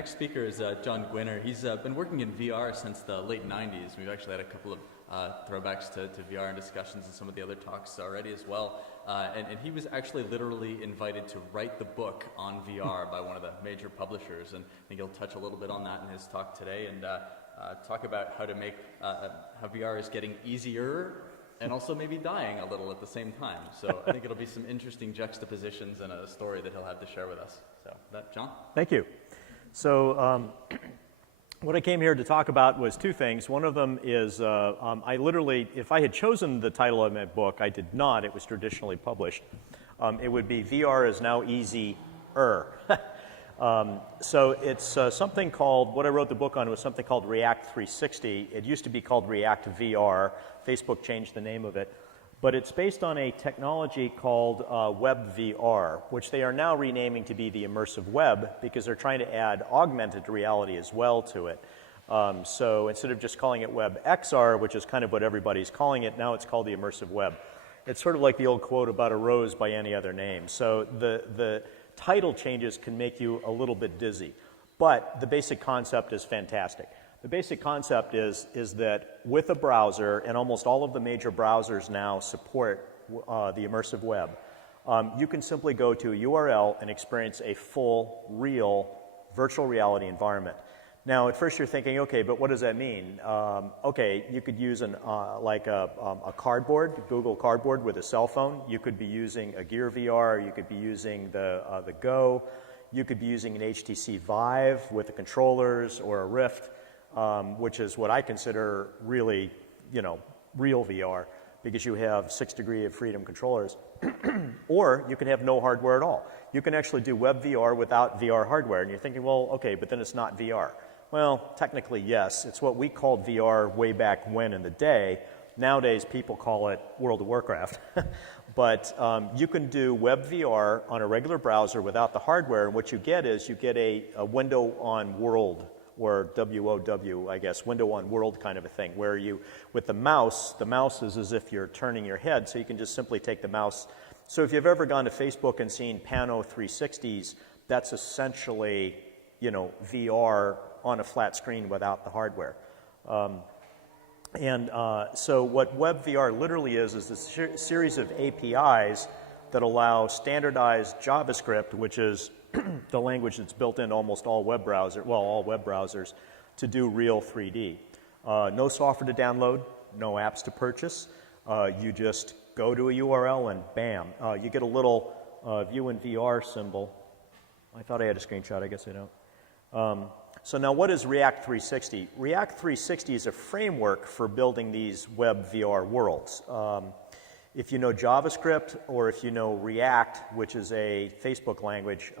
Next speaker is John Gwinner. He's been working in VR since the late 90s. We've actually had a couple of throwbacks to VR and discussions in some of the other talks already as well. And he was actually literally invited to write the book on VR by one of the major publishers. And I think he'll touch a little bit on that in his talk today and talk about how to make how VR is getting easier and also maybe dying a little at the same time. So I think it'll be some interesting juxtapositions and a story that he'll have to share with us. So that, John? Thank you. So what I came here to talk about was two things. One of them is I literally, if I had chosen the title of my book, I did not. It was traditionally published. It would be VR is now easy-er. So it's something called, what I wrote the book on was something called React 360. It used to be called React VR. Facebook changed the name of it. But it's based on a technology called Web VR, which they are now renaming to be the Immersive Web because they're trying to add augmented reality as well to it. So instead of just calling it Web XR, which is kind of what everybody's calling it, now it's called the Immersive Web. It's sort of like the old quote about a rose by any other name. So the title changes can make you a little bit dizzy, but the basic concept is fantastic. The basic concept is that with a browser, and almost all of the major browsers now support the Immersive Web, you can simply go to a URL and experience a full, real, virtual reality environment. Now, at first you're thinking, okay, but what does that mean? Okay, you could use like a cardboard, Google Cardboard with a cell phone. You could be using a Gear VR. You could be using the Go. You could be using an HTC Vive with the controllers or a Rift. Which is what I consider really, real VR, because you have 6 degrees of freedom controllers. Or you can have no hardware at all. You can actually do web VR without VR hardware, and you're thinking, well, okay, but then it's not VR. Well, technically, yes. It's what we called VR way back when in the day. Nowadays, people call it World of Warcraft. But you can do web VR on a regular browser without the hardware, and what you get is you get a window on world, or WOW, I guess, window on world kind of a thing, where you, with the mouse is as if you're turning your head, so you can just simply take the mouse. So if you've ever gone to Facebook and seen Pano 360s, that's essentially, VR on a flat screen without the hardware. So what Web VR literally is a series of APIs that allow standardized JavaScript, which is the language that's built into almost all web browsers, to do real 3D. No software to download, no apps to purchase. You just go to a URL and bam, you get a little view in VR symbol. I thought I had a screenshot, I guess I don't. So now what is React 360? React 360 is a framework for building these web VR worlds. If you know JavaScript or if you know React, which is a Facebook language,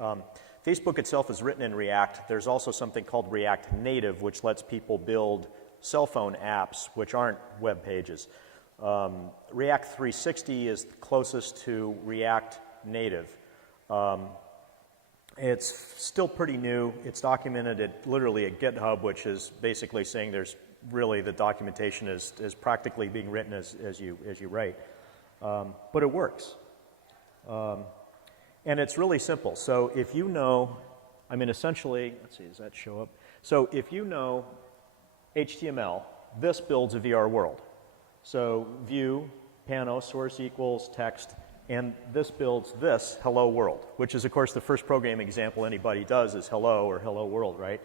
Facebook itself is written in React. There's also something called React Native, which lets people build cell phone apps, which aren't web pages. React 360 is closest to React Native. It's still pretty new. It's documented at literally at GitHub, which is basically saying there's really the documentation is practically being written as you write. But it works. And it's really simple. So if you know, essentially, let's see, does that show up? So if you know HTML, this builds a VR world. So view, Pano, source equals text, and this builds this hello world, which is, of course, the first programming example anybody does is hello or hello world, right?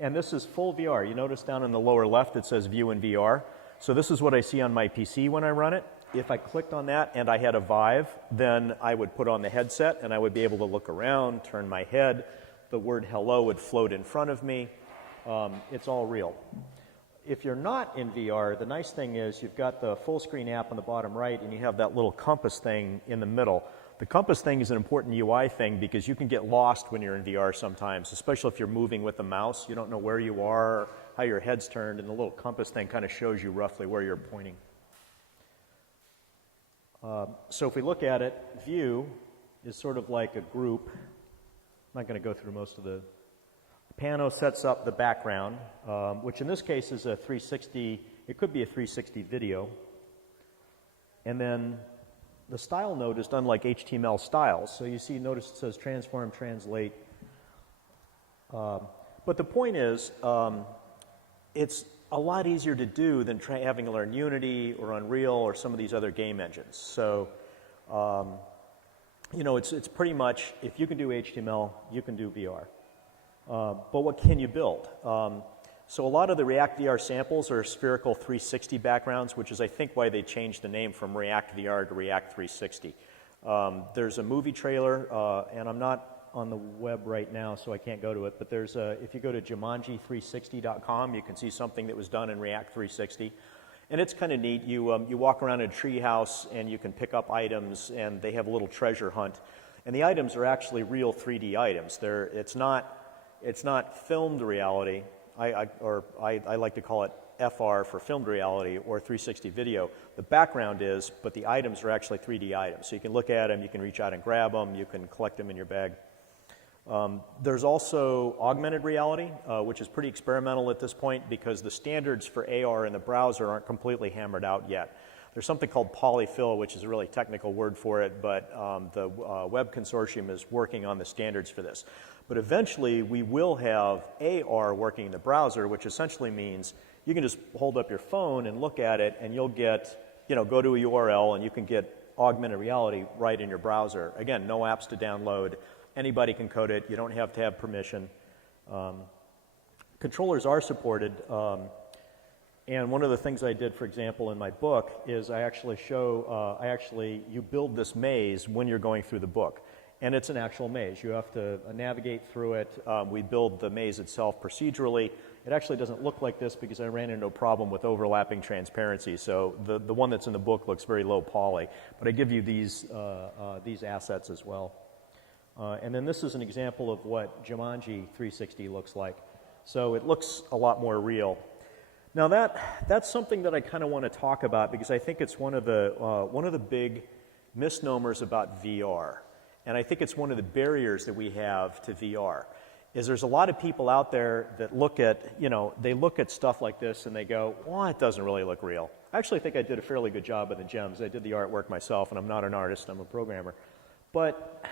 And this is full VR. You notice down in the lower left it says view in VR. So this is what I see on my PC when I run it. If I clicked on that and I had a Vive, then I would put on the headset and I would be able to look around, turn my head. The word hello would float in front of me. It's all real. If you're not in VR, the nice thing is you've got the full screen app on the bottom right and you have that little compass thing in the middle. The compass thing is an important UI thing because you can get lost when you're in VR sometimes, especially if you're moving with the mouse. You don't know where you are, how your head's turned, and the little compass thing kind of shows you roughly where you're pointing. So if we look at it, view is sort of like a group. I'm not going to go through most of the... Pano sets up the background, which in this case is a 360, it could be a 360 video. And then the style node is done like HTML styles. So you see, notice it says transform, translate. But the point is, it's a lot easier to do than having to learn Unity or Unreal or some of these other game engines. So, you know, it's pretty much, if you can do HTML, you can do VR. But what can you build? So a lot of the React VR samples are spherical 360 backgrounds, which is, I think, why they changed the name from React VR to React 360. There's a movie trailer, and I'm not on the web right now, so I can't go to it, but there's if you go to Jumanji360.com, you can see something that was done in React 360. And it's kind of neat. You walk around in a tree house, and you can pick up items, and they have a little treasure hunt. And the items are actually real 3D items. It's not filmed reality. I like to call it FR for filmed reality or 360 video. The background is, but the items are actually 3D items. So you can look at them, you can reach out and grab them, you can collect them in your bag. There's also augmented reality, which is pretty experimental at this point because the standards for AR in the browser aren't completely hammered out yet. There's something called polyfill, which is a really technical word for it, but the Web Consortium is working on the standards for this. But eventually, we will have AR working in the browser, which essentially means you can just hold up your phone and look at it, and you'll get, you know, go to a URL, and you can get augmented reality right in your browser. Again, no apps to download. Anybody can code it. You don't have to have permission. Controllers are supported. And one of the things I did, for example, in my book is I actually show, you build this maze when you're going through the book. And it's an actual maze. You have to navigate through it. We build the maze itself procedurally. It actually doesn't look like this because I ran into a problem with overlapping transparency. So the one that's in the book looks very low poly. But I give you these assets as well. And then this is an example of what Jumanji 360 looks like. So it looks a lot more real. Now that's something that I kind of want to talk about because I think it's one of the big misnomers about VR. And I think it's one of the barriers that we have to VR, is there's a lot of people out there that look at, you know, they look at stuff like this and they go, well, it doesn't really look real. I actually think I did a fairly good job of the gems. I did the artwork myself, and I'm not an artist, I'm a programmer. But,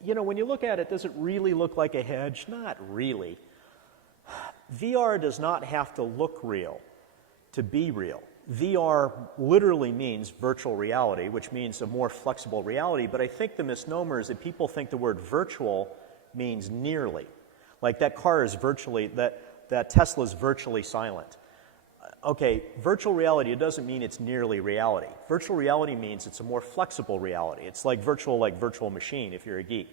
you know, when you look at it, does it really look like a hedge? Not really. VR does not have to look real to be real. VR literally means virtual reality, which means a more flexible reality, but I think the misnomer is that people think the word virtual means nearly. Like that car is virtually, that Tesla is virtually silent. Okay, virtual reality, it doesn't mean it's nearly reality. Virtual reality means it's a more flexible reality. It's like virtual machine if you're a geek,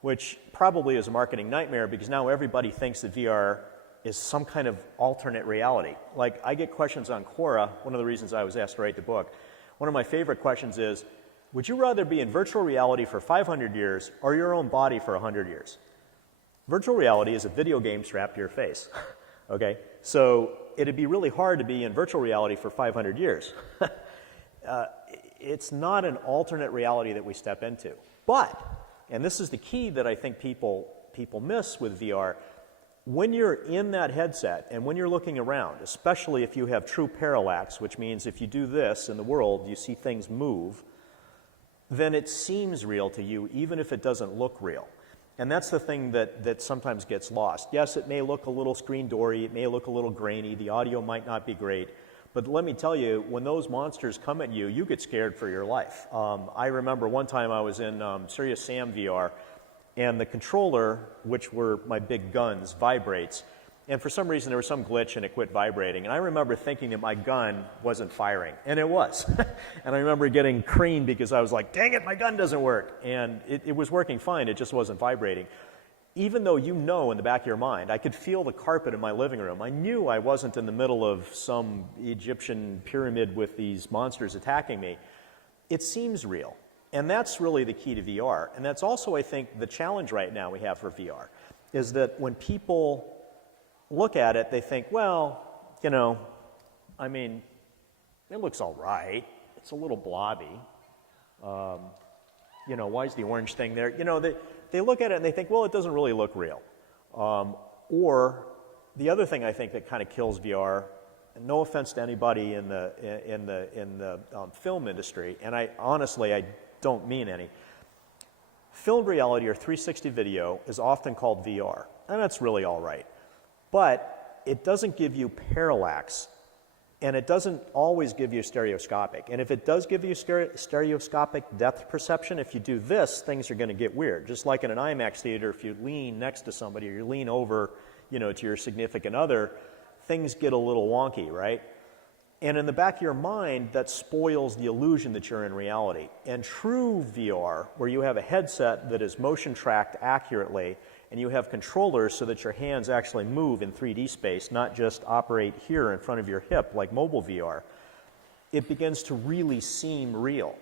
which probably is a marketing nightmare because now everybody thinks that VR is some kind of alternate reality. Like, I get questions on Quora. One of the reasons I was asked to write the book. One of my favorite questions is, would you rather be in virtual reality for 500 years or your own body for 100 years? Virtual reality is a video game strapped to your face, okay? So it'd be really hard to be in virtual reality for 500 years. It's not an alternate reality that we step into. But, and this is the key that I think people miss with VR, when you're in that headset and when you're looking around, especially if you have true parallax, which means if you do this in the world, you see things move, then it seems real to you, even if it doesn't look real. And that's the thing that sometimes gets lost. Yes, it may look a little screen doory, it may look a little grainy, the audio might not be great, but let me tell you, when those monsters come at you, you get scared for your life. I remember one time I was in Serious Sam VR, and the controller, which were my big guns, vibrates. And for some reason, there was some glitch and it quit vibrating. And I remember thinking that my gun wasn't firing, and it was. And I remember getting creamed because I was like, dang it, my gun doesn't work. And it was working fine, it just wasn't vibrating. Even though you know in the back of your mind, I could feel the carpet in my living room. I knew I wasn't in the middle of some Egyptian pyramid with these monsters attacking me. It seems real. And that's really the key to VR. And that's also, I think, the challenge right now we have for VR, is that when people look at it, they think, well, you know, I mean, it looks all right. It's a little blobby. You know, why is the orange thing there? You know, they look at it and they think, well, it doesn't really look real. Or the other thing I think that kind of kills VR, and no offense to anybody in the film industry, and I don't mean any. Filmed reality or 360 video is often called VR, and that's really all right. But it doesn't give you parallax, and it doesn't always give you stereoscopic. And if it does give you stereoscopic depth perception, if you do this, things are going to get weird. Just like in an IMAX theater, if you lean next to somebody or you lean over, to your significant other, things get a little wonky, right? And in the back of your mind, that spoils the illusion that you're in reality. And true VR, where you have a headset that is motion tracked accurately, and you have controllers so that your hands actually move in 3D space, not just operate here in front of your hip like mobile VR, it begins to really seem real.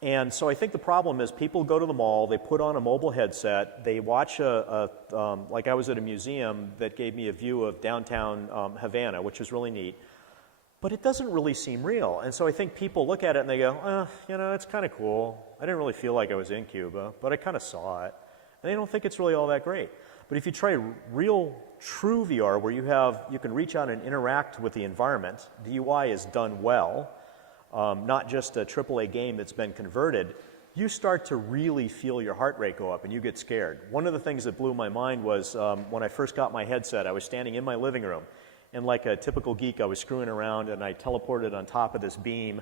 And so I think the problem is people go to the mall, they put on a mobile headset, they watch like I was at a museum that gave me a view of downtown Havana, which is really neat, but it doesn't really seem real. And so I think people look at it and they go, it's kind of cool. I didn't really feel like I was in Cuba, but I kind of saw it. And they don't think it's really all that great. But if you try real, true VR, where you can reach out and interact with the environment, the UI is done well, not just a AAA game that's been converted, you start to really feel your heart rate go up and you get scared. One of the things that blew my mind was when I first got my headset, I was standing in my living room, and like a typical geek, I was screwing around and I teleported on top of this beam,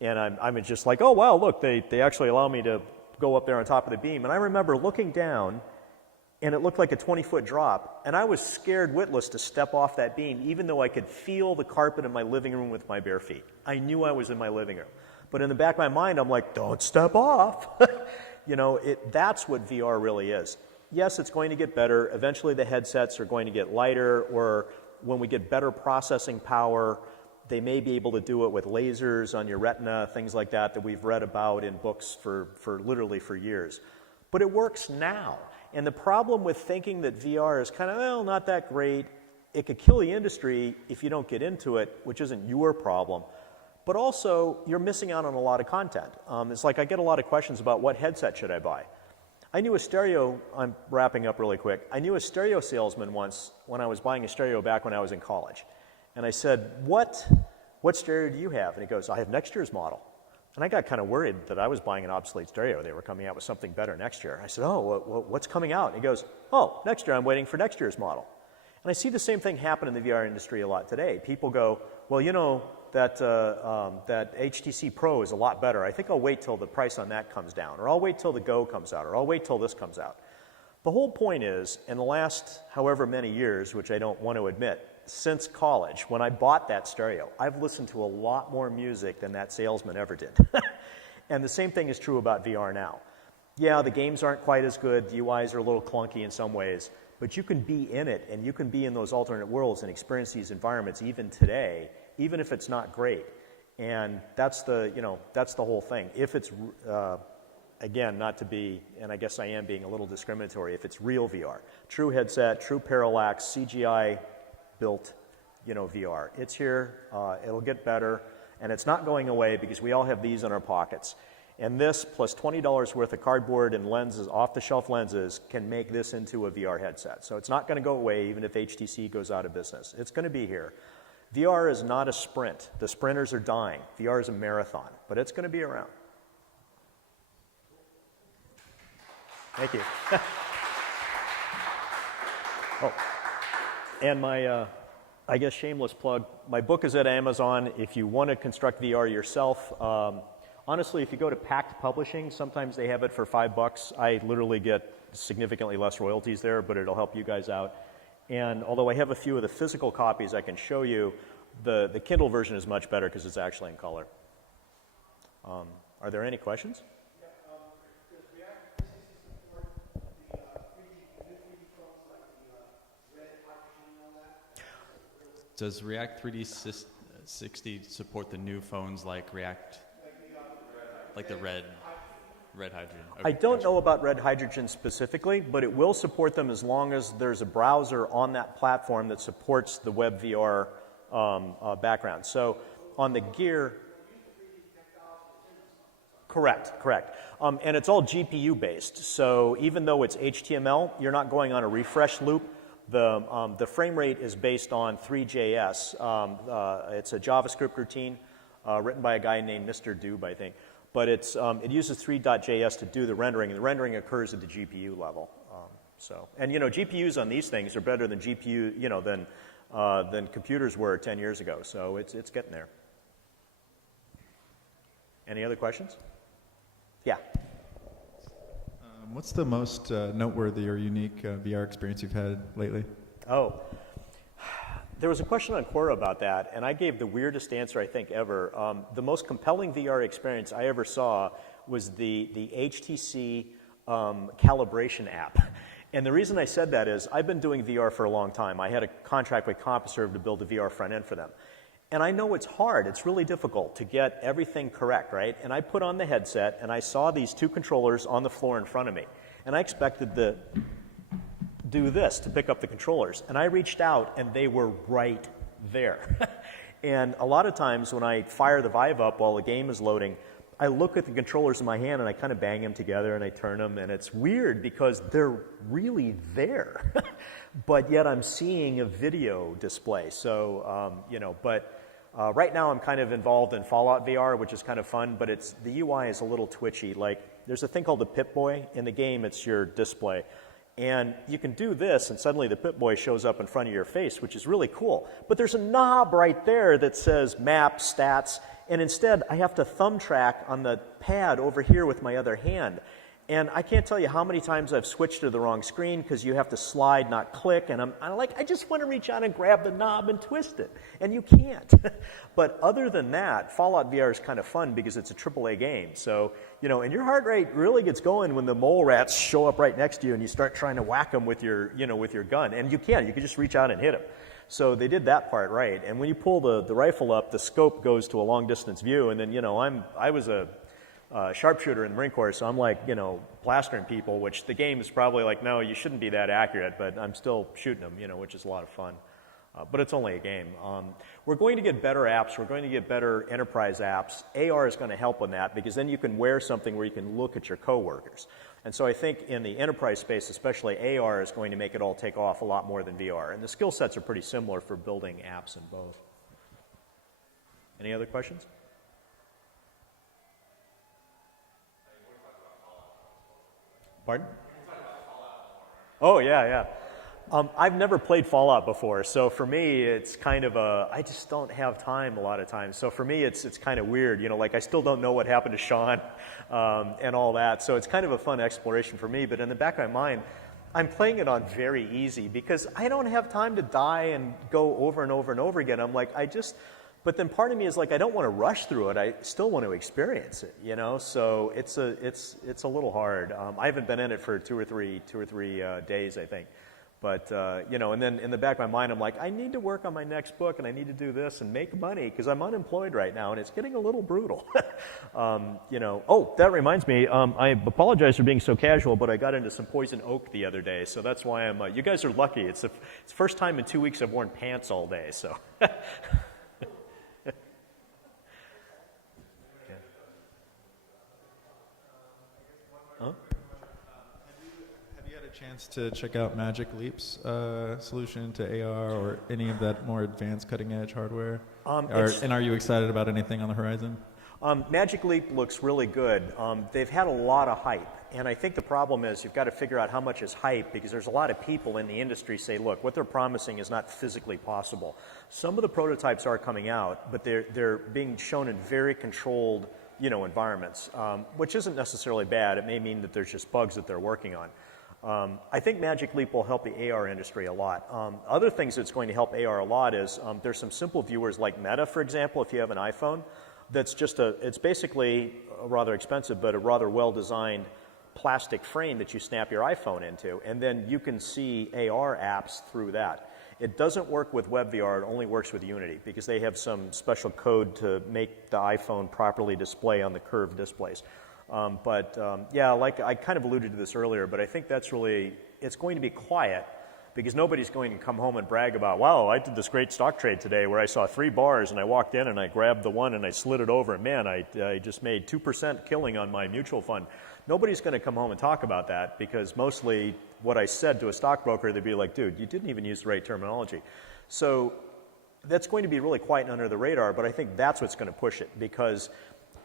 and I'm just like, oh wow, look, they actually allow me to go up there on top of the beam. And I remember looking down, and it looked like a 20-foot drop, and I was scared witless to step off that beam, even though I could feel the carpet in my living room with my bare feet. I knew I was in my living room. But in the back of my mind, I'm like, don't step off. That's what VR really is. Yes, it's going to get better. Eventually the headsets are going to get lighter, or when we get better processing power, they may be able to do it with lasers on your retina, things like that we've read about in books for literally for years. But it works now. And the problem with thinking that VR is kind of, not that great, it could kill the industry if you don't get into it, which isn't your problem. But also, you're missing out on a lot of content. It's like I get a lot of questions about what headset should I buy. I'm wrapping up really quick. I knew a stereo salesman once when I was buying a stereo back when I was in college. And I said, what stereo do you have? And he goes, I have next year's model. And I got kind of worried that I was buying an obsolete stereo. They were coming out with something better next year. I said, what's coming out? And he goes, next year, I'm waiting for next year's model. And I see the same thing happen in the VR industry a lot today. People go, that HTC Pro is a lot better. I think I'll wait till the price on that comes down, or I'll wait till the Go comes out, or I'll wait till this comes out. The whole point is, in the last however many years, which I don't want to admit, since college, when I bought that stereo, I've listened to a lot more music than that salesman ever did. And the same thing is true about VR now. Yeah, the games aren't quite as good, the UIs are a little clunky in some ways, but you can be in it, and you can be in those alternate worlds and experience these environments even today, even if it's not great. And that's the whole thing. If it's, again, not to be, and I guess I am being a little discriminatory, if it's real VR, true headset, true parallax, CGI built, VR. It's here, it'll get better, and it's not going away because we all have these in our pockets. And this plus $20 worth of cardboard and lenses, off-the-shelf lenses, can make this into a VR headset. So it's not going to go away even if HTC goes out of business. It's going to be here. VR is not a sprint. The sprinters are dying. VR is a marathon, but it's going to be around. Thank you. And my, I guess, shameless plug, my book is at Amazon. If you want to construct VR yourself, honestly, if you go to Pact Publishing, sometimes they have it for $5. I literally get significantly less royalties there, but it'll help you guys out. And although I have a few of the physical copies I can show you, the Kindle version is much better because it's actually in color. Are there any questions? Does React support the 3D phones like the red hydrogen and all that? Does React 3D60 support the new phones like React, like the red hydrogen? Okay, I don't know about red hydrogen specifically, but it will support them as long as there's a browser on that platform that supports the web VR background. So on the Gear, correct. And it's all GPU based. So even though it's HTML, you're not going on a refresh loop. The frame rate is based on 3JS. It's a JavaScript routine written by a guy named Mr. Doob, I think. But it uses 3.js to do the rendering, and the rendering occurs at the GPU level. So, and GPUs on these things are better than than computers were 10 years ago. So it's getting there. Any other questions? Yeah. What's the most noteworthy or unique VR experience you've had lately? Oh, there was a question on Quora about that, and I gave the weirdest answer I think ever. The most compelling VR experience I ever saw was the HTC calibration app. And the reason I said that is I've been doing VR for a long time. I had a contract with CompuServe to build a VR front end for them. And I know it's hard. It's really difficult to get everything correct, right? And I put on the headset, and I saw these two controllers on the floor in front of me. And I expected to do this to pick up the controllers. And I reached out, and they were right there. And a lot of times when I fire the Vive up while the game is loading, I look at the controllers in my hand, and I kind of bang them together, and I turn them. And it's weird because they're really there. But yet I'm seeing a video display. So, right now I'm kind of involved in Fallout VR, which is kind of fun, but the UI is a little twitchy. Like, there's a thing called the Pip-Boy. In the game, it's your display. And you can do this, and suddenly the Pip-Boy shows up in front of your face, which is really cool. But there's a knob right there that says map, stats, and instead I have to thumb track on the pad over here with my other hand. And I can't tell you how many times I've switched to the wrong screen because you have to slide, not click. And I'm like, I just want to reach out and grab the knob and twist it. And you can't. But other than that, Fallout VR is kind of fun because it's a AAA game. So, and your heart rate really gets going when the mole rats show up right next to you and you start trying to whack them with your gun. And you can just reach out and hit them. So they did that part right. And when you pull the rifle up, the scope goes to a long distance view. And then, I was a sharpshooter in the Marine Corps, so I'm like, plastering people, which the game is probably like, no, you shouldn't be that accurate, but I'm still shooting them, which is a lot of fun. But it's only a game. We're going to get better apps. We're going to get better enterprise apps. AR is going to help on that because then you can wear something where you can look at your coworkers. And so I think in the enterprise space, especially, AR is going to make it all take off a lot more than VR. And the skill sets are pretty similar for building apps in both. Any other questions? Pardon? Oh, yeah. I've never played Fallout before, so for me, it's kind of I just don't have time a lot of times. So for me, it's kind of weird, like I still don't know what happened to Sean and all that. So it's kind of a fun exploration for me, but in the back of my mind, I'm playing it on very easy because I don't have time to die and go over and over and over again. I'm like, but then part of me is like, I don't want to rush through it. I still want to experience it, So it's a little hard. I haven't been in it for two or three days, I think. But and then in the back of my mind, I'm like, I need to work on my next book, and I need to do this and make money because I'm unemployed right now, and it's getting a little brutal. Oh, that reminds me. I apologize for being so casual, but I got into some poison oak the other day, so that's why I'm. You guys are lucky. It's the first time in 2 weeks I've worn pants all day, so. Chance to check out Magic Leap's solution to AR or any of that more advanced cutting-edge hardware? And are you excited about anything on the horizon? Magic Leap looks really good. They've had a lot of hype, and I think the problem is you've got to figure out how much is hype because there's a lot of people in the industry say, look, what they're promising is not physically possible. Some of the prototypes are coming out, but they're being shown in very controlled environments, which isn't necessarily bad. It may mean that there's just bugs that they're working on. I think Magic Leap will help the AR industry a lot. Other things that's going to help AR a lot is there's some simple viewers like Meta, for example, if you have an iPhone, that's it's basically rather expensive, but a rather well-designed plastic frame that you snap your iPhone into, and then you can see AR apps through that. It doesn't work with WebVR, it only works with Unity because they have some special code to make the iPhone properly display on the curved displays. Yeah, like I kind of alluded to this earlier, but I think it's going to be quiet because nobody's going to come home and brag about, wow, I did this great stock trade today where I saw 3 bars and I walked in and I grabbed the one and I slid it over and man, I just made 2% killing on my mutual fund. Nobody's going to come home and talk about that because mostly what I said to a stockbroker, they'd be like, dude, you didn't even use the right terminology. So that's going to be really quiet and under the radar, but I think that's what's going to push it because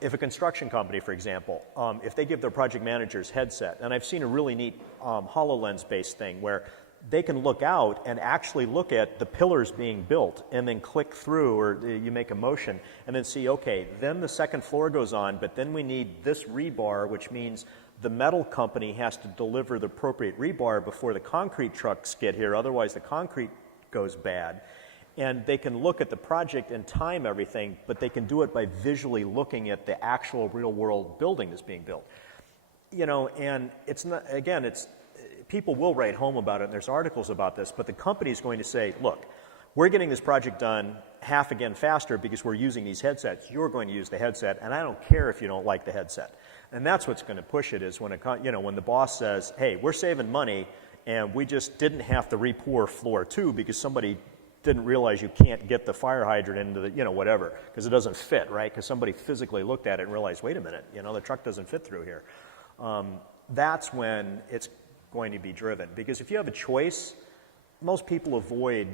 if a construction company, for example, if they give their project managers headset, and I've seen a really neat HoloLens-based thing where they can look out and actually look at the pillars being built and then click through, or you make a motion, and then see, okay, then the second floor goes on, but then we need this rebar, which means the metal company has to deliver the appropriate rebar before the concrete trucks get here, otherwise the concrete goes bad. And they can look at the project and time everything, but they can do it by visually looking at the actual real-world building that's being built. You know, and it's not, again, it's, people will write home about it, and there's articles about this, but the company's going to say, look, we're getting this project done half again faster because we're using these headsets. You're going to use the headset, and I don't care if you don't like the headset. And that's what's going to push it, is when when the boss says, hey, we're saving money, and we just didn't have to re-pour floor 2 because somebody didn't realize you can't get the fire hydrant into the, whatever, because it doesn't fit, right? Because somebody physically looked at it and realized, wait a minute, the truck doesn't fit through here. That's when it's going to be driven. Because if you have a choice, most people avoid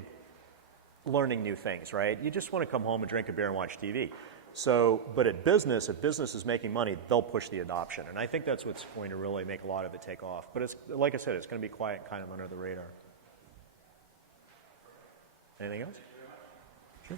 learning new things, right? You just want to come home and drink a beer and watch TV. So, but if business is making money, they'll push the adoption. And I think that's what's going to really make a lot of it take off. But it's, like I said, it's going to be quiet, kind of under the radar. Anything else? Sure.